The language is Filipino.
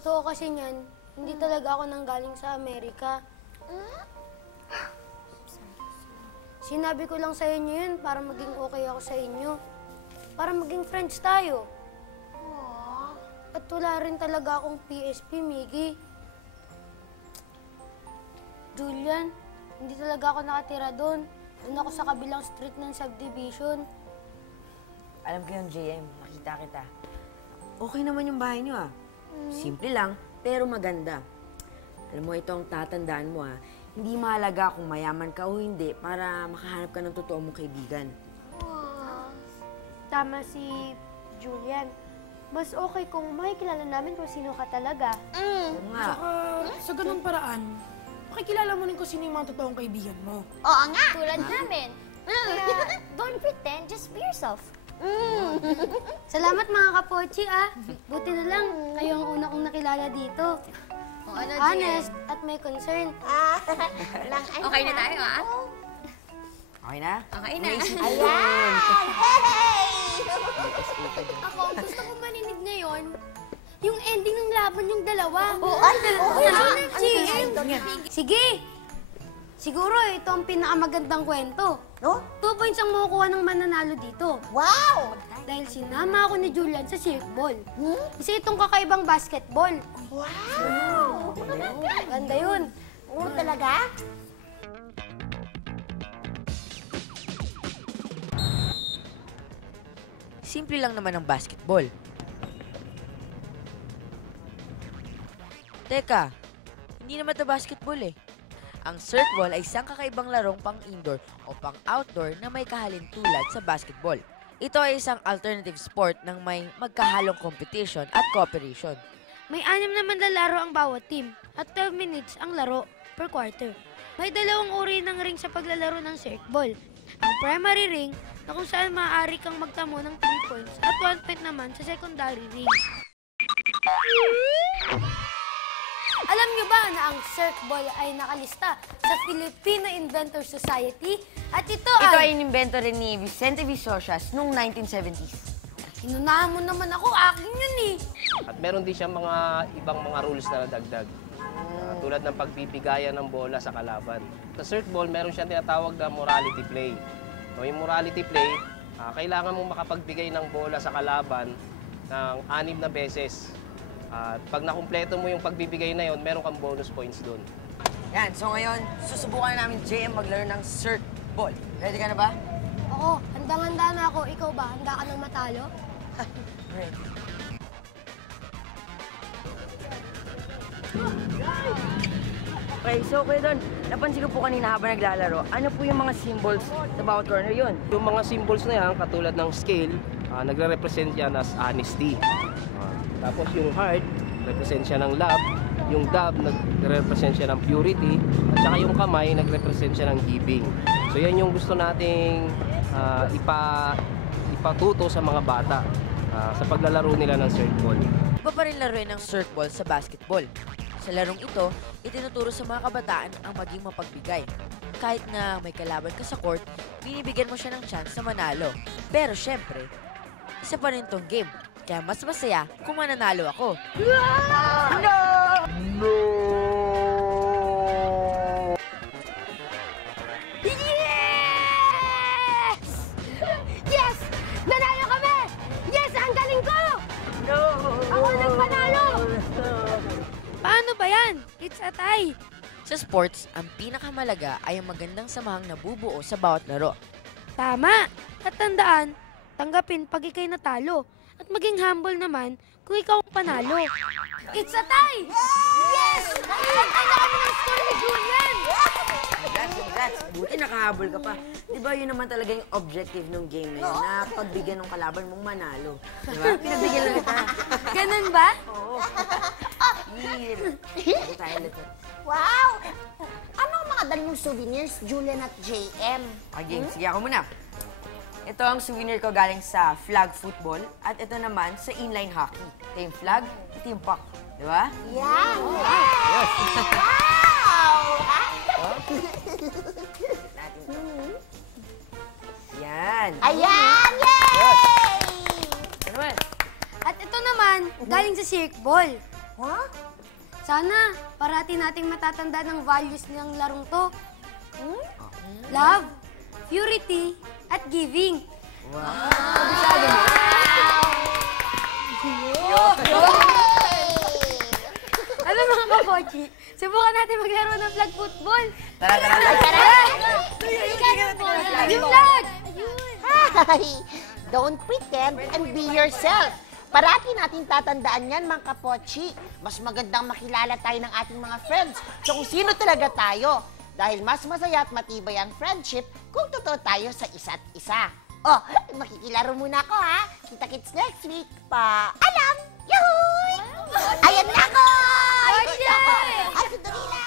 totoo kasi niyan, hindi talaga ako nanggaling sa Amerika. Sinabi ko lang sa inyo yun para maging okay ako sa inyo. Para maging friends tayo. At wala rin talaga akong PSP, Miggy. Julian, hindi talaga ako nakatira doon. Doon ako sa kabilang street ng subdivision. Alam ko yung JM, makita kita. Okay naman yung bahay niyo Simple lang, pero maganda. Alam mo, ito ang tatandaan mo Hindi mahalaga kung mayaman ka o hindi para makahanap ka ng totoo mong kaibigan. Tama si Julian. Mas okay kung makikilala namin kung sino ka talaga. Alam nga. Sa ganung paraan, makikilala mo rin kung sino yung mga totoong kaibigan mo. Oo nga. Tulad namin. Kaya, don't pretend, just be yourself. Salamat mga kapochi Buti na lang, kayo ang una kong nakilala dito. Ano, Honest at may concern. Okay na tayo, Okay na? Okay na. Ayan! Ako, gusto ko marinig ngayon yung ending ng laban yung dalawa. Sige! Siguro ito ang pinakamagandang kwento. No? 2 points ang makukuha ng mananalo dito. Wow! Dahil sinama ako ni Julian sa circball. Isa itong kakaibang basketball. Wow! Ganda yun. Oo talaga? Simple lang naman ang basketball. Teka, hindi naman ito basketball Ang circball ay isang kakaibang larong pang-indoor o pang-outdoor na may kahalin tulad sa basketball. Ito ay isang alternative sport ng may magkahalong competition at cooperation. May 6 na manlalaro ang bawat team at 12 minutes ang laro per quarter. May 2 uri ng ring sa paglalaro ng circball. Ang primary ring na kung saan maaari kang magtamo ng 3 points at 1 point naman sa secondary ring. Alam niyo ba na ang circball ay nakalista sa Filipino Inventor Society? At ito ay inimbento rin ni Vicente Visocias noong 1970s. Inunahan mo naman ako, akin yun At meron din siya mga ibang mga rules na nadagdag. Tulad ng pagbibigayan ng bola sa kalaban. Sa circball, meron siyang tinatawag na morality play. So, yung morality play, kailangan mong makapagbigay ng bola sa kalaban ng 6 na beses. At pag nakumpleto mo yung pagbibigay na yon, meron kang bonus points doon. Yan, so ngayon, susubukan na namin JM maglaro ng circball. Ready ka na ba? Oo, handang-handa na ako. Ikaw ba? Handa ka nang matalo? Ready. Okay, so Kuya Don, napansin ko po kanina habang naglalaro, ano po yung mga symbols sa bawat corner yun? Yung mga symbols na yan, katulad ng scale, nagre-represent yan as honesty. Tapos yung heart, represent siya ng love. Yung dove, nagre-represent siya ng purity. At saka yung kamay, nagre-represent siya ng giving. So yan yung gusto nating ipatuto sa mga bata sa paglalaro nila ng circball. Iba pa rin laruin ng circball sa basketball. Sa larong ito, itinuturo sa mga kabataan ang maging mapagbigay. Kahit na may kalaban ka sa court, binibigyan mo siya ng chance na manalo. Pero syempre, isa pa rin tong game. Kaya mas masaya kung mananalo ako. No! Yes! Yes! Nanalo kami! Yes! Ang galing ko! No! Ako nagpanalo! Paano ba yan? It's a tie. Sa sports, ang pinakamalaga ay ang magandang samahang nabubuo sa bawat laro. Tama! At tandaan, tanggapin pag ikay natalo. At maging humble naman kung ikaw ang panalo. It's a tie! Yes! Pantay na kami ng score ni Julian! Congrats! Buti nakahabol ka pa. Di ba yun naman talaga yung objective ng game na yun, na pagbigyan ng kalaban mong manalo. Di ba? Pinagbigyan lang kita. Ganun ba? Oo. Here. Ito tayo ulit. Wow! Ano ang mga dali mong souvenirs, Julian at JM? Okay, sige ako muna. Ito ang souvenir ko galing sa flag football at ito naman sa inline hockey. Ito yung flag, ito yung puck. Di ba? Yan! Yes! Wow! Yan! Ayan! Yay! Ano naman? At ito naman, galing sa circball. Huh? Sana, parati nating matatanda ng values ng larong to. Love, purity, at giving. Ano mga kapochi? Subukan natin maglaro ng flag football. Yung flag! Ay, don't pretend and be yourself. Parati natin tatandaan yan, mga kapochi. Mas magandang makilala tayo ng ating mga friends sa kung sino talaga tayo. Dahil mas masaya at matibay ang friendship kung totoo tayo sa isa't isa. Oh, makikilaro muna ako, ha? Kita-kits next week. Paalam! Yahoy! Ayan na ako! Ay, sandali lang!